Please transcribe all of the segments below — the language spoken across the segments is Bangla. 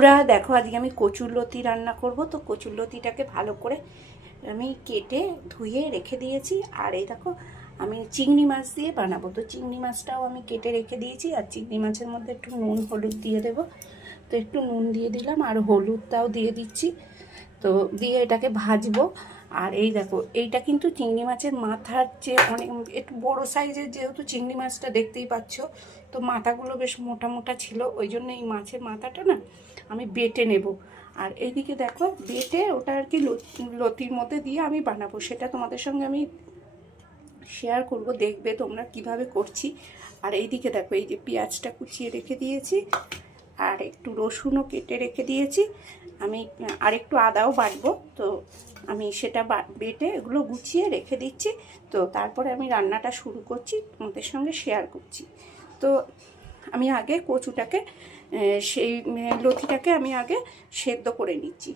বন্ধুরা দেখো আজকে আমি কচুরলতি রান্না করব। তো কচুরলতিটাকে ভালো করে আমি কেটে ধুয়ে রেখে দিয়েছি। আর এই দেখো আমি চিংড়ি মাছ দিয়ে বানাবো, তো চিংড়ি মাছটাও আমি কেটে রেখে দিয়েছি। আর চিংড়ি মাছের মধ্যে একটু নুন হলুদ দিয়ে দেবো, তো একটু নুন দিয়ে দিলাম আর হলুদটাও দিয়ে দিচ্ছি। তো দিয়ে এটাকে ভাজবো। আর এই দেখো এইটা কিন্তু চিংড়ি মাছের মাথার যে অনেক একটু বড়ো সাইজের, যেহেতু চিংড়ি মাছটা দেখতেই পাচ্ছ, তো মাথাগুলো বেশ মোটা মোটা ছিল, ওই জন্য এই মাছের মাথাটা না আমি বেটে নেব। আর এইদিকে দেখো বেটে ওটা আর কি লতির মধ্যে দিয়ে আমি বানাবো, সেটা তোমাদের সঙ্গে আমি শেয়ার করব, দেখবে তোমরা কিভাবে করছি। আর এইদিকে দেখো এই যে পেঁয়াজটা কুচিয়ে রেখে দিয়েছি, আর একটু রসুনও কেটে রেখে দিয়েছি। আমি আর একটু আদাও বাটবো, তো আমি সেটা বেটে এগুলো গুছিয়ে রেখে দিচ্ছি। তো তারপরে আমি রান্নাটা শুরু করছি, তোমাদের সঙ্গে শেয়ার করছি। তো আমি আগে কচুটাকে সেই লতিটাকে আমি আগে সেদ্ধ করে নিচ্ছি,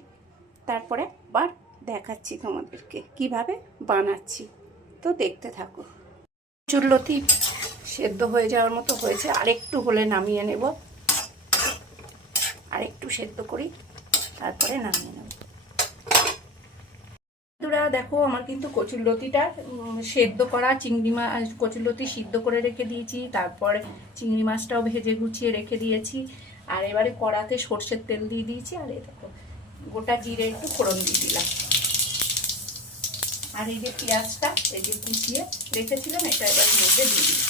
তারপরে আবার দেখাচ্ছি তোমাদেরকে কিভাবে বানাচ্ছি। তো দেখতে থাকো। কচুর লতি সেদ্ধ হয়ে যাওয়ার মতো হয়েছে, আরেকটু হলে নামিয়ে নেব। আরেকটু সেদ্ধ করি, তারপরে নামিয়ে নেব। বন্ধুরা দেখো আমার কিন্তু কচুরলতিটা সেদ্ধ করা, চিংড়ি মাছ কচুরলতি সিদ্ধ করে রেখে দিয়েছি, তারপরে চিংড়ি মাছটাও ভেজে গুছিয়ে রেখে দিয়েছি। আর এবারে কড়াতে সর্ষের তেল দিয়ে দিয়েছি। আর এই দেখো গোটা জিরে একটু ফোড়ন দিয়ে দিলাম। আর এই যে পেঁয়াজটা এই যে কুচিয়ে রেখেছিলাম, এটা এবার মধ্যে দিয়ে দিই।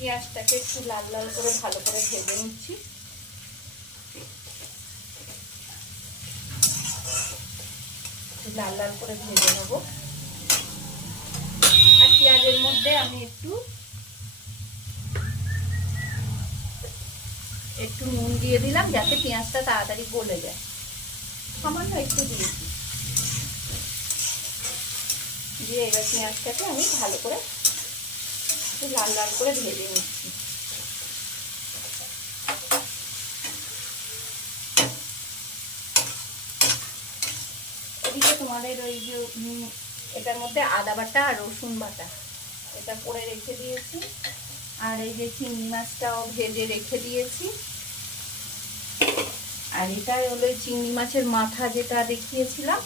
পেঁয়াজটাকে একটু লাল লাল করে ভালো করে ভেজে নিচ্ছি। লাল লাল করে ভেজে নেব। আর পেঁয়াজের মধ্যে আমি একটু নুন দিয়ে দিলাম, যাতে পেঁয়াজটা তাড়াতাড়ি গলে যায়। সামান্য একটু দিয়েছি, দিয়ে এবার পেঁয়াজটাকে আমি ভালো করে একটু লাল লাল করে ভেজে নিচ্ছি। এদিকে তোমাদের ওই যে এটার মধ্যে আদা বাটা আর রসুন বাটা এটা করে রেখে দিয়েছি। আর এই যে চিংড়ি মাছটাও ভেজে রেখে দিয়েছি। আর এটাই হলো চিংড়ি মাছের মাথা যেটা দেখিয়েছিলাম,